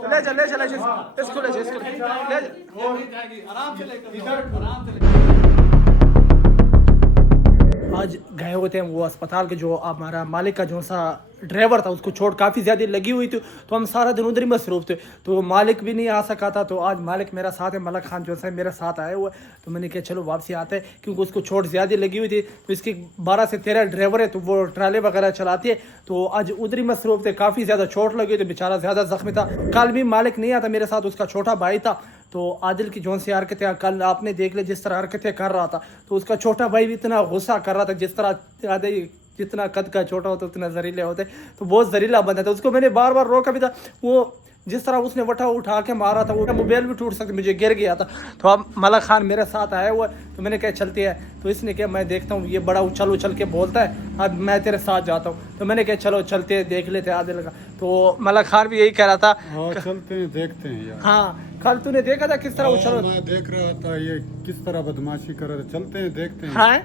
ले जा इसको ले जा आराम से लेकर आज गए हुए थे वो अस्पताल के जो हमारा मालिक का जो सा ड्राइवर था उसको चोट काफ़ी ज़्यादा लगी हुई थी तो हम सारा दिन उधर ही मसरूफ थे तो मालिक भी नहीं आ सका था तो आज मालिक मेरा साथ है मलक खान जो है मेरे साथ आए हुए तो मैंने कहा चलो वापसी आते हैं क्योंकि उसको चोट ज़्यादा लगी हुई थी तो इसकी 12 से 13 ड्राइवर है तो वो ट्राले वगैरह चलाती है तो आज उधर ही मसरूफ थे काफ़ी ज़्यादा चोट लगी हुई थी बेचारा ज़्यादा जख्मी था कल भी मालिक नहीं आता मेरे साथ उसका छोटा भाई था तो आदिल की जौन सी हरकतें कल आपने देख लिया जिस तरह हरकतें कर रहा था तो उसका छोटा भाई भी इतना गुस्सा कर रहा था जिस तरह जितना कद का छोटा होता उतना जहरीले होते तो बहुत जहरीला बंदा था उसको मैंने बार बार रोका भी था वो जिस तरह उसने वटा उठा के मारा था वो मोबाइल भी टूट सकता मुझे गिर गया था तो अब मलक खान मेरे साथ आया हुआ तो मैंने कहा चलती है तो इसने कहा मैं देखता हूँ ये बड़ा उछल उछल के बोलता है अब मैं तेरे साथ जाता हूँ तो मैंने कहा चलो चलते हैं देख लेते आदिल का तो मलक खान भी यही कह रहा था चलते हैं देखते हैं यार। हाँ कल तूने देखा था किस तरह उछल मैं देख रहा था ये किस तरह बदमाशी कर रहे थे चलते हैं देखते हैं। हाँ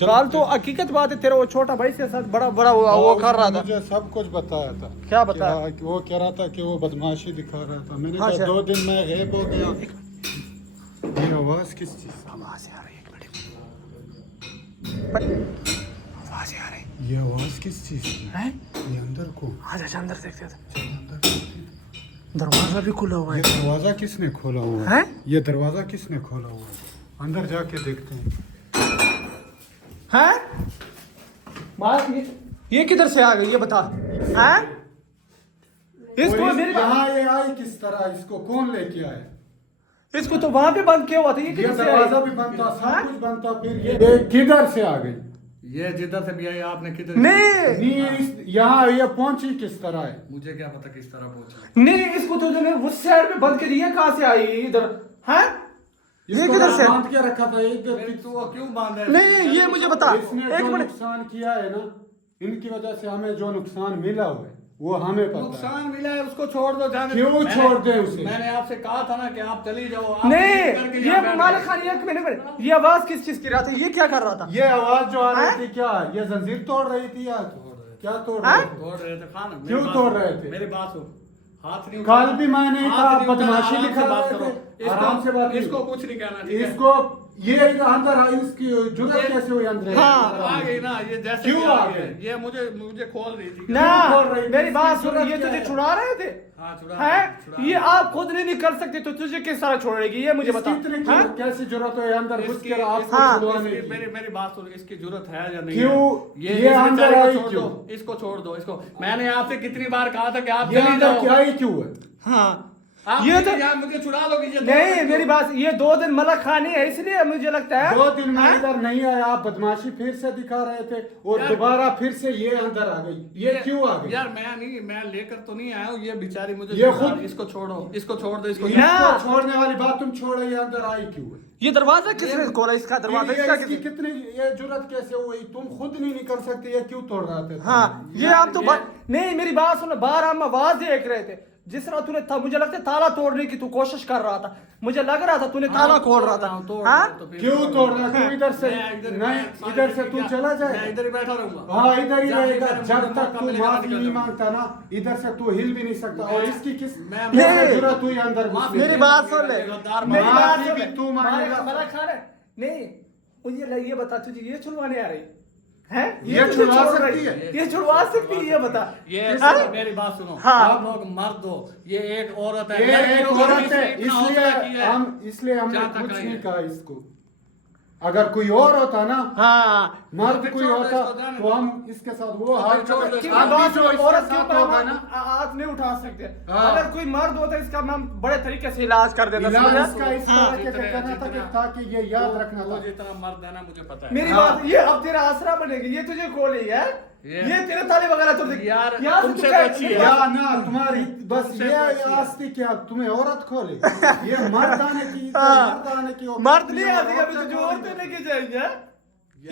कल तो हकीकत बात है तेरा वो छोटा भाई से साथ बड़ा बड़ा वो कर रहा था मुझे सब कुछ बताया था। क्या बताया? वो कह रहा था कि वो बदमाशी दिखा रहा था मैंने हाँ, कहा 2 दिन में गायब हो गया। ये आवाज किस चीज आवाज आ रही है आवाज आ रही ये आवाज किस चीज की है ये अंदर को आजा अंदर देखते हैं दरवाजा भी खुला हुआ ये है दरवाजा किसने खोला हुआ हैं? ये दरवाजा किसने खोला हुआ है अंदर जाके देखते हैं। हैं ये किधर से आ गई ये बता हैं इसको मेरे यहाँ ये आई किस तरह इसको कौन लेके आया इसको तो वहां पे बंद किया हुआ था ये ये किधर से दरवाजा आई भी बंद था सब कुछ बंद था फिर ये किधर से आ गई ये जिधर से भी आई आपने किधर नहीं नहीं यहाँ ये पहुंची किस तरह है मुझे क्या पता किस तरह पहुंचा नहीं इसको तो तूने उस साइड में बंद कर दिया कहां से आई इधर हैं ये इसको किधर से बांध के रखा था इधर तो क्यों बांधा है नहीं ये मुझे बता इसने एक जो मिनट नुकसान किया है ना इनकी वजह से हमें जो नुकसान मिला हुआ है वो हमें पता है। नुकसान मिला है उसको छोड़ दो जाने क्यों मैंने- छोड़ दें उसे? मैंने आपसे कहा था ना कि आप चली जाओ आप नहीं करके ये यहाँ बैठ मालिक गए। खान एक मिनट ये आवाज किस चीज की रहा था ये क्या कर रहा था ये आवाज जो आ हैं? रही थी क्या ये जंजीर तोड़ रही थी या क्या तोड़ हैं? रही थी? तोड़ रहे थे खान क्यों तोड़ रहे थे? मेरी बात सुन हाथ नहीं कल उठाना। भी मैंने हाथ कहा नहीं उठाना, बदमाशी आराम से दिखा बात रहे करो। थे आराम से बात इसको करो। कुछ नहीं कहना ठीक है इसको ये अंदर आई इसकी जरूरत कैसे हुई अंदर हाँ। आ गई ना ये जैसे क्यों कि आ गई। गई? ये मुझे खोल रही थी ना बोल रही थी? मेरी बात इसकी सुन ये जरूरत तुझे क्या है? छुड़ा रहे थे हाँ छुड़ा हैं ये आप खुद नहीं कर सकते तो तुझे किस तरह छोड़ेगी ये मुझे बता इतनी हैं? कैसी जरूरत है अंदर घुस इसकी- कर आपको हाँ। छुड़वाने इसकी- की? मेरी बात सुन इसकी जरूरत है या नहीं क्यों? है? ये इस अंदर बेचारे को आई छोड़ क्यों? दो, इसको छोड़ दो इसको मैंने आपसे कितनी बार कहा था कि आप ये चली अंदर जाओ क्या ही क्यों है हाँ आप ये तो यार मुझे छुड़ा लोगी ये नहीं मेरी बात ये 2 दिन मलक खानी है इसलिए मुझे लगता है 2 दिन में हैं? इधर नहीं आया आप बदमाशी फिर से दिखा रहे थे और यार- दोबारा फिर से ये अंदर आ गई ये क्यों आ गई यार मैं लेकर तो नहीं आया हूँ ये बेचारी मुझे ये छुड़ा- खुद- इसको छोड़ो इसको छोड़ दो इसको ना। इसको छोड़ने वाली बात तुम छोड़ो ये अंदर आई क्यों है ये दरवाजा किसने खोला इसका दरवाजा इसका इसकी किसने कितनी ये जरूरत कैसे हुई तुम खुद नहीं निकल सकते ये क्यों तोड़ रहे थे हाँ ये आप तो नहीं मेरी बात सुन बाहर हम आवाज देख रहे थे जिस तरह तूने था मुझे लगता है ताला तोड़ने की तू कोशिश कर रहा था मुझे लग रहा था तूने ताला खोल रहा था हाँ? क्यों तोड़ रहा तू इधर से नहीं इधर से तू चला मैं जाए इधर ही बैठा रहूंगा हाँ इधर ही जब रहेगा इधर जब मुझे तक मौका तू मिलेगा, माफी निकल नहीं जाऊंगा। मांगता ना इधर से तू हिल भी नहीं सकता और इसकी किस मैं- कैसे नहीं। जरूरत हुई अंदर घुसने मेरी की? बात सुन ले गद्दार मेरी माफी बात सुन भी ले तू मांगेगा। मलक खान है नहीं मुझे ये बता तुझे ये छुड़वाने आ रही है ये तुझे छुड़वा छोड़ सकती रही है? ये छुड़वा सकती है ये बता ये हाँ? मेरी बात सुनो हाँ। आप लोग मर्द हो ये एक औरत है ये लड़की एक लोगों ने औरत है इतना हौसला इसलिए किया है। इसलिए हमने चाहता कुछ करेंगे। नहीं कहा इसको अगर कोई और होता ना हाँ मर्द फिर कोई छोड़ दो होता इसको, जाने तो दो। हम इसके साथ वो फिर हाथ छोड़ दो की इसको। आप बात भी जो सुनो, इसके औरत के साथ ऊपर होगा हम ना हाथ नहीं उठा सकते हाँ। अगर कोई मर्द होता है इसका हम बड़े तरीके से इलाज कर देते इलाज समझा? इसका इस हाँ। तरह के करना था कि ताकि ये याद रखना वो था जितना मर्द है ना मुझे पता है मेरी हाँ। बात ये अब तेरा आसरा बनेगी ये तुझे खोली है ये तेरे ताले वगैरह तो देख यार, यहाँ से तुमसे तू तो क्या- अच्छी है। या ना तुम्हारी बस तुमसे ये तो अच्छी है। आस्ती क्या तुम्हें औरत खोले ये मर्द आने की हाँ। मर्द आने की मर्द नहीं आती अभी तुझे औरतें लेके जाएंगे हाँ?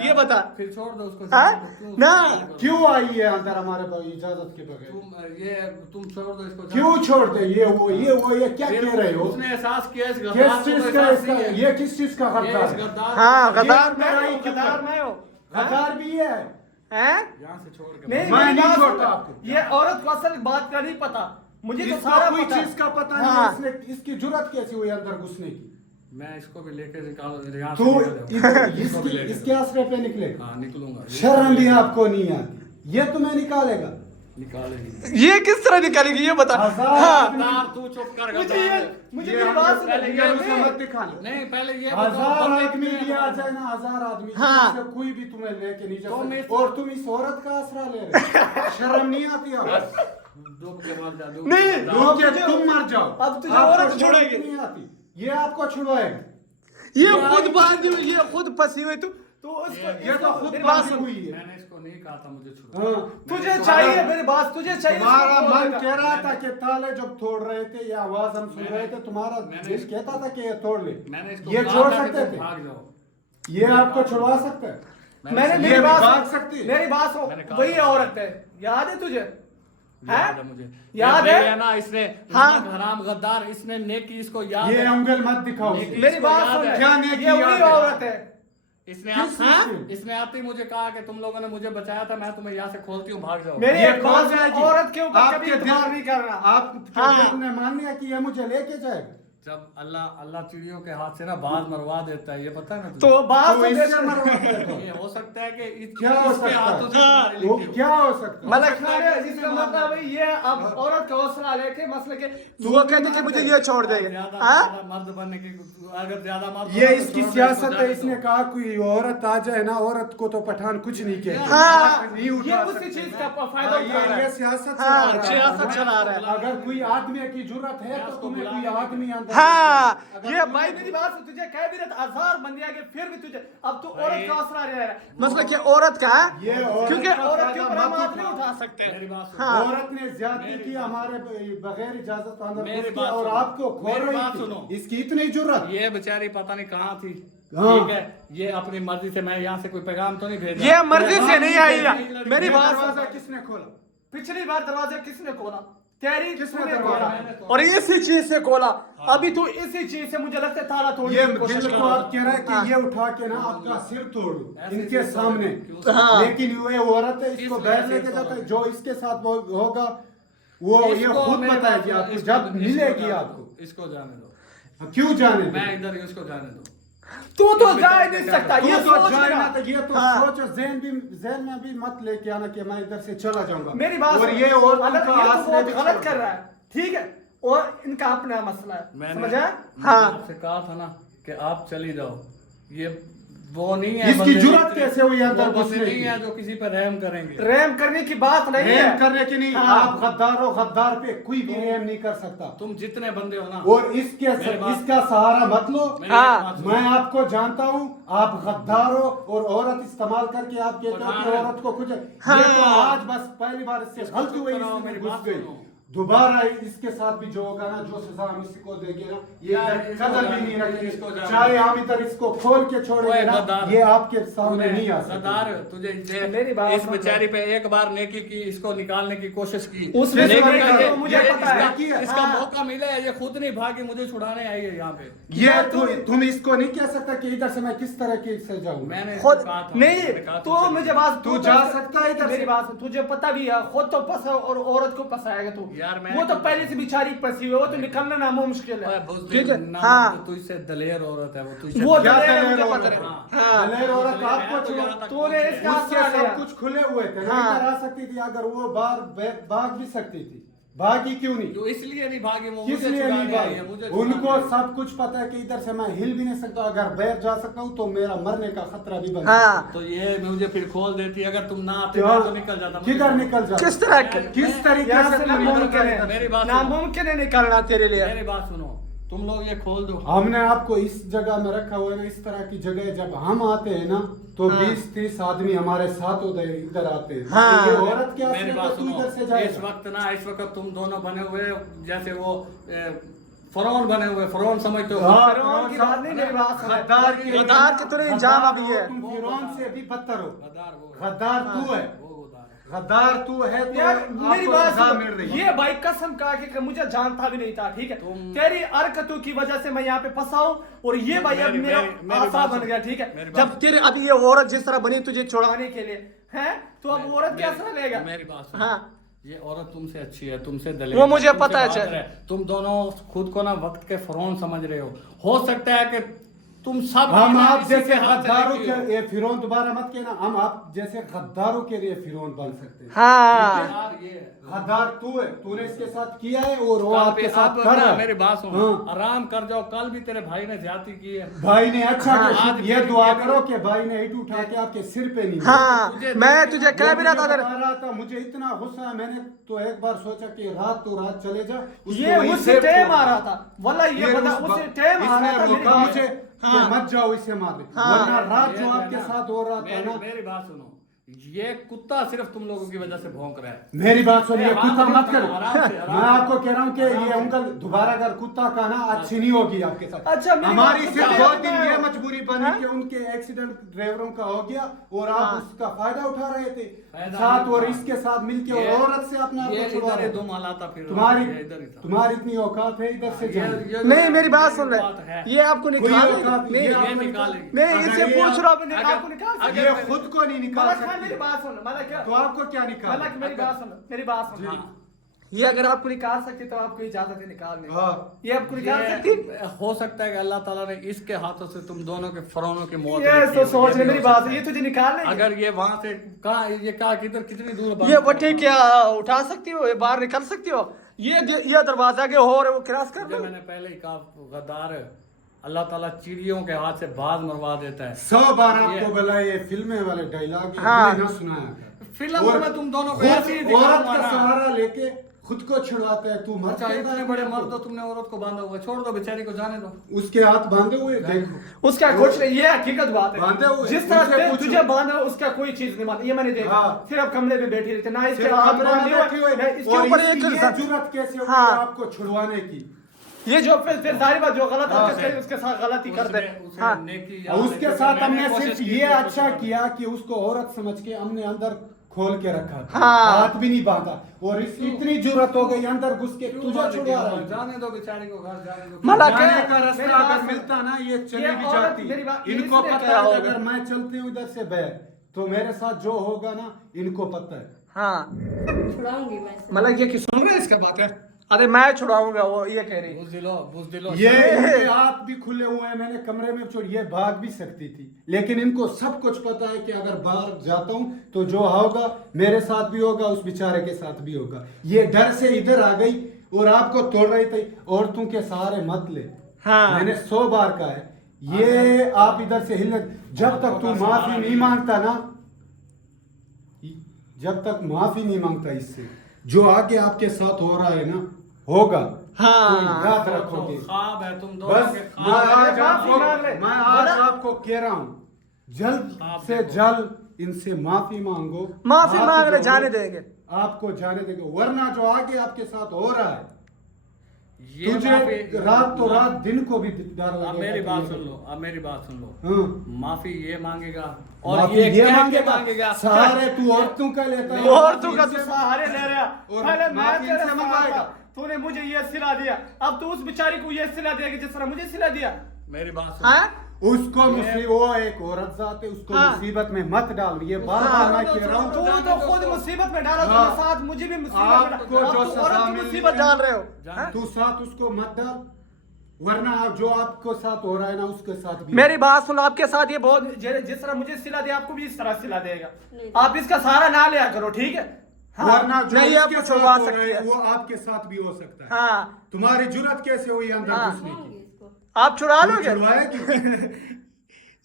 ये बता फिर छोड़ दो उसको हाँ? क्यों- ना। क्यों आई है अंदर हमारे पास इजाजत के बगैर तुम छोड़ दो इसको क्यों छोड़ दे ये क्या फिर कह रहे हो उसने एहसास किया इस किस गद्दार चीज को का एहसास इसका नहीं है। ये किस चीज का ये गद्दार इस है? गद्दार हाँ को- गद्दार ये मैं मेरा हूँ ही क्यों गद्दार कर- मैं हूँ गद्दार भी है हैं यहाँ से छोड़ के नहीं मैं मेरी नहीं बात छोड़ता सुन। आपको। ये औरत को असल बात का नहीं पता मुझे तो इसको सारा कोई पता है। चीज का पता हाँ। नहीं, इसने इसकी जुर्रत कैसी हुई अंदर घुसने की? मैं इसको भी लेके यहाँ तो से निकल जाऊंगा। इसको भी इसकी लेके इसके आसरे पे निकले, हाँ निकलूंगा। शर्म भी आपको नहीं आती, ये तुम्हें निकालेगा। निकालेगी। ये किस तरह निकालेगी ये बता। हजार हाँ आदमी- गद्दार, तू चुप कर मुझे गद्दार। मुझे ये मेरी हम बात लोग सुनो। पहले ये उसे नहीं, मत दिखा लो। नहीं पहले ये हजार बंदे आदमी कितने भी आ हैं? जाए ना, हजार आदमी, हाँ। इससे कोई भी तुम्हें लेके नहीं जा तुम सकता। इस- और तुम इस औरत का आसरा ले रहे हो। शर्म नहीं आती आपको? डूब के मर जा, डूब नहीं, के मर जा। डूब के तुझे- तुम मर जाओ, अब तुझे आपको औरत शर्म छुड़ाएगी। नहीं आती, ये आपको छुड़वाएगा। ये खुद बांधी हुई, ये खुद फंसी हुई। तू उसको ये तो खुद मेरी बात बांधी सुन। हुई है। मैंने इसको नहीं कहा था मुझे छुड़ो। हाँ। तुझे चाहिए मेरी बात, तुझे चाहिए तुम्हारा इसको मन तोड़ने का। कह रहा था कि ताले जब तोड़ रहे थे, ये आवाज हम सुन रहे थे, तुम्हारा दिल कहता था कि ये तोड़ ले। मैंने इसको ये कहा छोड़ था कि सकते तुम थे, भाग जाओ। ये आपको छुड़वा सकता है। मैंने ये मेरी भी बात भाग सुन। सकती है। मेरी बात सुन, मैंने कहा वही था। औरत है, याद है तुझे? याद है हैं? मुझे। याद ये है? ना इसने हाँ। नमक हराम गद्दार, इसने नेकी इसको याद ये है। उंगल मत दिखाओ उसे। लेकिन- मेरी इसको बात याद सुन, है। क्या नेकी ये वही याद है? औरत है। इसने किस आते चीज़ की? इसने आते ही मुझे कहा कि तुम लोगों ने मुझे बचाया था, मैं तुम्हें यहाँ से खोलती हूँ, भाग जाओ। मेरी ये एक खोल बात जाएगी। औरत के ऊपर आपके कभी दिल- इतबार नहीं करना। आपके हाँ। दिल ने मान लिया कि ये मुझे लेके जाएगा। जब अल्लाह चिड़ियों के हाथ से ना बाज मरवा देता है, ये पता है ना तुझे? तो बात तो सुन, इससे देख- मरवाता है तो। ये हो सकता है कि क्या हो इसके सकता हाथों से है? तुम्हारी वो लिखी हो। क्या हो सकता है? मलक खान है, जिसका मतलब है ये अब औरत का हौसला लेके मसले के वो कहते कि मुझे ये छोड़ देंगे। ज्यादा हाँ? ज्यादा मर्द बनने की, अगर ज्यादा मर्द ये हो तो इसकी छोड़ दे, सियासत इसको है। जाने इसने दो। कहा कोई औरत आ जाए ना, औरत को तो पठान कुछ नहीं कहते। हाँ, हाथ नहीं उठा ये उसी सकते। चीज का फायदा हाँ, उठा रहा ये है। सियासत हाँ, चला रहा है। सियासत चला रहा है। अगर कोई आदमी की जरूरत है तो तुम्हें कोई आदमी अंदर हाँ, अगर ये तुम्हें- भाई मेरी बात सुन, तुझे कह भी रहा था, हजार बंदे आगे फिर भी तुझे अब तू औरत का आसरा ले रहा है। मसला क्या औरत का है? ये औरत क्योंकि का औरत के फायदा ऊपर हम मत हाथ नहीं उठाओ। उठा सकते। मेरी बात सुनो। हाँ। औरत ने ज्यादती की हमारे बगैर इजाजत अंदर मेरी घुस के बात और सुनो। आपको खोल मेरी रही बात थी। सुनो। इसकी इतनी जरूरत। ये बेचारी पता नहीं कहाँ थी। हाँ। ठीक है, ये अपनी मर्जी से, मैं यहाँ से कोई पैगाम तो नहीं भेजा। ये मर्जी से नहीं आई है। लड़की- मेरी ये बात दरवाजा सुन, किसने खोला? पिछली बार दरवाजा किसने खोला? तेरी किसने तूने दरवाजा? खोला और इसी चीज से खोला। अभी तू इसी चीज से मुझे लगता है ताला तोड़ने ये की कोशिश दिल कर को रहा आप कह रहे हैं हाँ। कि ये उठा के ना आपका सिर तोड़ू ऐसे इनके सिर सामने। तोड़ो। हाँ। लेकिन ये औरत है, इसको किस बैठ वजह से लेके जाता है। तोड़ो? जो इसके साथ वो होगा वो ये इसको खुद मेरी बताएगी बात- आपको इसको- जब इसको मिलेगी जाने आपको। दो, इसको जाने दो। क्यों जाने दो? मैं इधर ही, उसको जाने दो। तू तो इस जा ही बेचारे नहीं के सकता। तू ये तो सोच जाए लेना। ना, तो ये तो हाँ। सोचो ज़हन में भी मत लेके आना कि मैं इधर से चला जाऊंगा। मेरी बात और सुन, ये और अगर उनका ये तो आसरे बहुत भी गलत छोड़ कर दो। रहा है, ठीक है, और इनका अपना मसला है, मैंने समझा? मैंने हाँ, आपसे कहा था ना कि आप चली जाओ। ये वो नहीं है इसकी बंदे जुर्रत जितने- कैसे हुई अंदर वो बंदे घुसने नहीं की? है जो किसी पर रहम करेंगे। रहम करने की बात नहीं है। रहम करने की नहीं। हाँ। आप गद्दार हो, गद्दार पे कोई भी रहम नहीं कर सकता। तुम जितने बंदे हो ना, और इसके मेरी बात- इसका सहारा मत लो। मेरी हाँ। एक बात सुनो। मैं आपको जानता हूँ, आप गद्दार हो और औरत इस्तेमाल करके आप कहते हो कि पठान। औरत को कुछ हाँ। ये तो आज बस पहली बार इससे इसको गलती हुई, चुप कराओ, इसमें मेरी घुस बात गई। सुनो। दोबारा इसके साथ भी जो होगा ना, जो सजा हम इसी को देंगे ना, ये यार, इधर इसको कदर भी जाने- नहीं रखेंगे। इसको जाने- चाहे हम इधर इसको खोल के छोड़ेंगे ओए ना, गद्दार। ये आपके सामने नहीं आ गद्दार, सकते। तुझे मेरी बात इस सुन। बेचारी पे एक बार नेकी की, इसको निकालने की कोशिश की। उसने लेकिन सुना ये- है, मुझे ये पता है। इसका हाँ। मौका मिले, ये खुद नहीं भागी, मुझे छुड़ाने आई है यहाँ पे। ये तुम इसको नहीं कह सकता कि इधर से मैं किस तरह की से जाऊँ। मैंने इसको खुद कहा था, नहीं, मैंने कहा तो चल। मुझे बात तू जा सकता है इधर मेरी से? बात सुन, तुझे पता भी है, खुद तो फंसा और औरत को फंसाएगा तू। यार, मैं- वो तो पहले से बेचारी फंसी हुई है, वो तो निकलना नामुमकिन ओए, है। बुज़दिल, ठीक है, ना हाँ। तो तुझसे दलेर औरत है वो, तुझसे वो क्या दलेर है, दलेर मुझे औरत पता है? है। हाँ। दलेर औरत दलेर है आपको तो छोड़- यहाँ तक तूने पहुंचे। इसका उसके आसरा सब लिया। कुछ खुले हुए थे ना, हाँ। इधर आ सकती थी। अगर वो भाग भी सकती थी, भागी क्यों नहीं? जो इसलिए नहीं भागी, वो किस मुझे लिए नहीं छुड़ाने आई है, मुझे भागी? उनको छुड़ाने आई है। सब कुछ पता है कि इधर से मैं हिल भी नहीं सकता। अगर बैठ जा सकता हूँ तो मेरा मरने का खतरा भी बन हाँ। तो ये मुझे फिर खोल देती, अगर तुम ना आते क्या? मैं तो निकल जाता। मुझे किधर छोड़ो। निकल जा? किस तरह के किस तरीके यहाँ से से तुम नामुमकिन निकल जा? मेरी है, बात सुनो। नामुमकिन है निकलना तेरे लिए। मेरी बात सुनो, तुम लोग ये खोल दो। हमने आपको इस जगह में रखा हुआ है ना, इस तरह की जगह जब हम आते हैं ना तो हाँ। 20-30 आदमी हमारे साथ उधर इधर आते हैं। हाँ। तो ये औरत के मेरी आसरे बात पे तू सुनो, इधर से इस जाएगा। वक्त ना, इस वक्त तुम दोनों बने हुए जैसे वो फरौन बने हुए, फरौन समझते हो? हाँ, फिरौन की बात नहीं, मेरी बात सुन। गद्दार की गद्दार के तो इंजाम अभी है। तुम फिरौन से भी बदतर हो। गद्दार वो, गद्दार तू है, वो गद्दार है। गद्दार तू है तो यार मेरी आपको बात सजा सुन, मिल रही है। ये भाई कसम कहा कि मुझे जानता भी नहीं था, ठीक है, तुम- तेरी हरकतों की वजह से मैं यहाँ पे फंसा हूँ और ये भाई अब मेरी- मेरा मेरी आशा बात बन सुन, गया, ठीक है। मेरी बात जब तेरे अभी ये औरत जिस तरह बनी तुझे छुड़ाने के लिए है, तो अब औरत क्या आसरा लेगा? मेरी बात सुन। हाँ, ये औरत तुमसे अच्छी है, तुमसे दलेर वो है, मुझे तुमसे पता है, बहादुर तुम दोनों खुद को ना वक्त के फरौन समझ रहे हो सकता है कि तुम सब हम ना आप इसी जैसे के हाथ से गद्दारों लिखी हो। के ये फिरौन दोबारा मत कहना, हम आप जैसे गद्दारों के लिए फिरौन बन सकते हैं। हाँ यार ये है। गद्दार तू है, तूने इसके साथ किया है और वो कल आपके भी साथ आप कर रहा ना है। मेरी बात सुनो, हाँ। आराम कर जाओ, कल भी तेरे भाई ने ज्यादती की है। भाई ने अच्छा हाँ, किया, आज ये भी- दुआ ये करो कि भाई ने ईंट उठा के आपके सिर पे नहीं हाँ तुझे मैं देख के तुझे कह भी रहा था अगर बता रहा था, मुझे इतना गुस्सा है, मैंने तो एक बार सोचा कि रात तो रात चले जा, उसको ये वहीं उसी सेफ टाइम छोड़। आ रहा था, वल्ला ये फिर बता उस उसी बा- टाइम आ रहा इसने था रोका मेरी मुझे बात। कि मत जाओ इसे मार दे, हाँ। वरना रात ये जो है आपके ना, साथ हो रहा था ना। मेरी बात सुनो, ये कुत्ता सिर्फ तुम लोगों की वजह से भौंक रहा है। मेरी बात सुनिए, ए, कुत्ता आराम मत से, करो। आराम से, आराम मैं से। आपको कह रहा हूँ कि आराम ये से। अंकल दोबारा अगर कुत्ता का ना अच्छी नहीं होगी आपके साथ। अच्छा, मेरी हमारी बात सिर्फ सुनो, 2 दिन ये मैं- मजबूरी बनी कि उनके एक्सीडेंट ड्राइवरों का हो गया और आप हाँ। उसका फायदा उठा रहे थे फायदा साथ, नहीं और उठा। इसके साथ मिलके ये- और औरत से अपने आप ये को छुड़वा इधर रहे ही थे। दुम हलाता फिर तुम्हारी ये इधर ही था। तुम्हारी इतनी औकात है इधर से जाने। नहीं मेरी बात सुन बात ले, है। ये आपको कोई निकाल औकात नहीं ये ये आपको निकालेगी। नहीं अगर इससे ये पूछ आप- रहा हूँ, अगर- आपको निकाल अगर- सकते ये खुद को नहीं निकाल मलक खान सकती। मेरी बात सुन, मलक क्या तो आपको क्या निकाल? मलक मेरी बात सुन, मेरी बात सुन। हाँ। ये अगर आपको निकाल सकती तो आपको इजाजत है निकालने की। हाँ। ये आपको निकाल ये सकती। हो सकता है कि अल्लाह ताला ने इसके हाथों से तुम दोनों के फरौनों की मौत ये लिखी तो हो, सोच भी ले हो मेरी बात, सकता ये है। तुझे निकाल लेगी। अगर ये वहां से कहा ये कहा किधर कितनी दूर बंद ये है? बट्टी क्या उठा सकती हो, ये बाहर निकल सकती हो, ये दरवाजा के हो रहे वो क्रॉस कर जो दो। मैंने पहले ही कहा, गद्दार है। अल्लाह ताला चिड़ियों के हाथ से बाज मरवा देता है। 100 बार ये- आपको बोला ये फिल्में वाले डायलॉग हाँ। ना सुनाया। फिल्म में तुम दोनों को खुद ऐसे ही दिखाऊंगा औरत का ना। सहारा लेके खुद को छुड़वाते हैं, तू मर अच्छा जाएगा इतने अपने बड़े आप को। मर्द हो, तुमने औरत को बांधा हुआ, छोड़ दो बेचारी को, जाने दो। उसके हाथ बांधे हुए देखो। उसका कुछ नहीं, ये हकीकत बात है। बांधे हुए, जिस तरह उनसे से पूछो। तुझे बांधा उसका कोई चीज नहीं बांधा, ये मैंने देखा। हाँ। सिर्फ कमरे में बैठी रहती ना, इसके सिर्फ हाथ कमरे में बांधे बैठी हुई, हुए है, इसके और ऊपर इसकी एक ये इंसान- जुर्रत कैसे हुई हाँ। आपको छुड़वाने की? ये जो फिर सारी बात जो गलत हाँ। हरकत करी उसके साथ गलत ही करते उसमें- उसे हाँ। नेकी या और उसके जो साथ मैंने हमने कोशिश सिर्फ की ये थी, अच्छा कुछ किया कि उसको औरत समझ के हमने अंदर खोल के रखा था। हाँ। हाथ भी नहीं बांधा, और इसकी इतनी जुर्रत हो गई अंदर घुस के क्यों तुझे बांध छुड़वा दिया? रहा है। जाने दो बेचारी को, घर जाने दो। मला जाने क्या- का मेरी रास्ता बात अगर सुन। मिलता ना ये चली ये भी औरत- जाती। मेरी बात- इनको इसमें पता क्या है कि होगा? अगर मैं चलती हूँ इधर से बैठ तो मेरे साथ जो होगा ना इनको पता है। हाँ छुड़ाऊंगी मैं इसे। मतलब ये कि सुन रहे हैं इसका बात है, अरे मैं छुड़ाऊंगा वो ये कह रही। बुज़दिलो ये इनके हाथ भी खुले हुए हैं, मैंने कमरे में छोड़, ये भाग भी सकती थी, लेकिन इनको सब कुछ पता है कि अगर बाहर जाता हूँ तो जो होगा मेरे साथ भी होगा, उस बेचारे के साथ भी होगा। ये डर से इधर आ गई और आपको तोड़ रही थी। औरतों के सहारे मत ले। हाँ। मैंने 100 बार कहा है, ये आप इधर से हिलने, जब तक तू माफी नहीं मांगता ना, जब तक माफी नहीं मांगता इससे, जो आगे आपके साथ हो रहा है ना होगा। हाँ। तो याद रखोगे। ख्वाब है तुम दोनों बस के मैं ख्वाब है। आज आपको मैं आज आपको कह रहा हूँ, जल्द आप से देखो। जल्द इनसे माफी मांगो। माफी हाथ मांग रहे जोड़ो, जाने देंगे। आपको जाने देंगे, वरना जो आगे आपके साथ हो रहा है ये तुझे माफी- रात तो रात दिन को भी डर अब लगेगा। मेरी कि बात ये- सुन लो, अब मेरी बात सुन लो। हाँ। माफी ये मांगेगा और माफी ये कह के मांगेगा, मांगेगा। सहारे तू औरतों का लेता है, और माफी तू का इनसे- तो सहारे ले रहा, और पहले मैं माफी तेरे इनसे साथ मंगवाएगा। था, तूने मुझे ये सिला दिया, अब तू उस बेचारी को ये सिला देगा जिस तरह मुझे सिला दिया। मेरी बात सुन। हाँ उसको वो एक औरत जाते, उसको हाँ। मुसीबत में मत डाल। ये बार हाँ। बार मैं कह रहा तू हूँ, तो खुद मुसीबत में डाला, हाँ। तूने साथ मुझे भी मुसीबत में आपको डाला, जो अब तू सजा औरत की मिली मुसीबत है, डाल रहे हो। जान- हाँ? तू साथ उसको मत डाल, वरना आप जो आपको साथ हो रहा है ना उसके साथ भी। मेरी बात सुनो, आपके साथ ये बहुत जिस तरह मुझे सिला दिया आपको भी इस तरह सिला देगा। नहीं। आप इसका सहारा ना लिया करो, ठीक है? हाँ। वरना जो नहीं इसके आपको साथ छुड़वा हो रहा सकती है, है। वो आपके साथ भी हो सकता है। हाँ तुम्हारी जुर्रत कैसे हुई अंदर हाँ। घुसने छुड़ाऊंगी की? इसको। आप छुड़ा तू लोगे, छुड़वाएगी?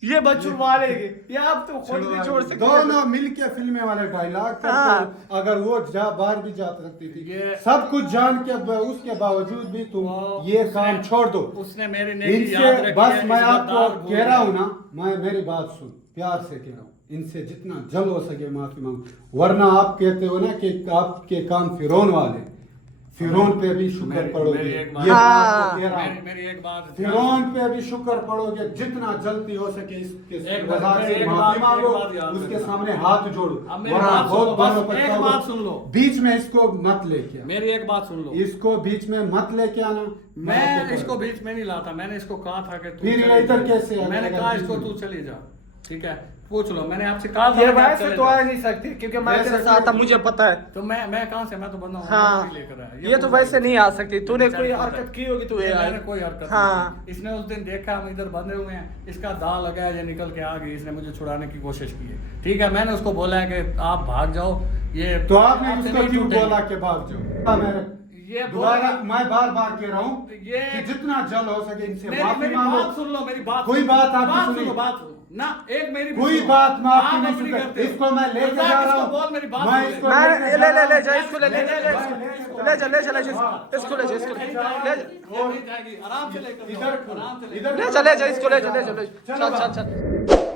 ये बच छुड़वा लेगी, ये आप तो खुद भी छोड़ सकते हो। दोनों मिलके फिल्में वाले डायलॉग हाँ। करते हो। अगर वो बाहर भी जा सकती थी, ये- सब कुछ जान के उसके बावजूद भी तुम वो ये उसने- काम छोड़ दो। उसने मेरी नेकी याद इनसे रखी बस है, मैं इस आपको गद्दार भूल कह रहा गया। हूँ ना, मैं मेरी बात सुन, प्यार से कह रहा हूँ, इनसे जितना जल्द हो सके माफी मांगो। वरना आप कहते हो ना कि आपके काम फिरौन वाले, फिरौन पे भी शुक्र मेरी- पड़ोगे। मेरी एक बात- ये मैं हाँ। आपको कह रहा हूँ, मेरी एक बात फिरौन पे भी शुक्र पड़ोगे। जितना जल्दी हो सके इसके एक रजा बात- से एक माफी बात- मांगो, एक बात याद उसके रखना। सामने हाथ जोड़ो। अब मेरी वरना बात बहुत सुनो, बालों बस पर एक खाओगे। बात सुन लो। बीच में इसको मत लेके आना। मेरी एक बात सुन लो। इसको बीच में मत लेके आना। मैं आपको इसको कहूँ। बीच में नहीं लाता, मैंने इसको कहा था कि तू फिर चली इधर जा। कैसे आ मैंने जाएगा कहा बीच इसको में? तू चली जा, ठीक है? पूछ लो, मैंने आपसे कहा था ये ना कि आप वैसे चले तो जाओ। आ नहीं सकती क्योंकि मैं वैसे तेरे साथ था, मुझे पता है। तो मैं कहाँ से, मैं तो बंदा हूँ, हाँ, मैं तो लेकर आया। ये तो बोल वैसे रही नहीं है। आ सकती, तूने कोई बेचारी हरकत की होगी तो ये ये मैंने कोई हरकत हाँ। नहीं की। इसने उस दिन देखा हम इधर बंधे हुए हैं, इसका दाव लगा है, ये निकल के आ गई, इसने मुझे छुड़ाने की कोशिश की है। ठीक है, मैंने उसको बोला है कि आप भाग जाओ, ये तो आपने आपसे उसको नहीं क्यों टूटेगी। बोला कि भाग जाओ? हाँ, ये दोबारा बोला- मैं बार बार कह रहा हूँ ये कि जितना जल्द हो सके इनसे मेरी माफी मेरी मांगो। बात सुन लो, मेरी बात कोई सुनो। बात आपकी बात सुनी? सुनो, बात सुनो ना, एक मेरी भी कोई सुनो। बात मैं आपकी आप नहीं अपनी सुन करते हो। इसको मैं लेके रज़ाक, जा रहा इसको हूँ। बोल, मेरी बात मैं सुन ले। इसको मैं लेके ले जा ले रहा ले हूँ। जा इसको ले ले ले ले ले जा इसको ले जा इसको ले जा ये नहीं जाएगी, आराम से लेकर जाओ, इधर आराम से इधर ले जा इसको ले जा चल चल चल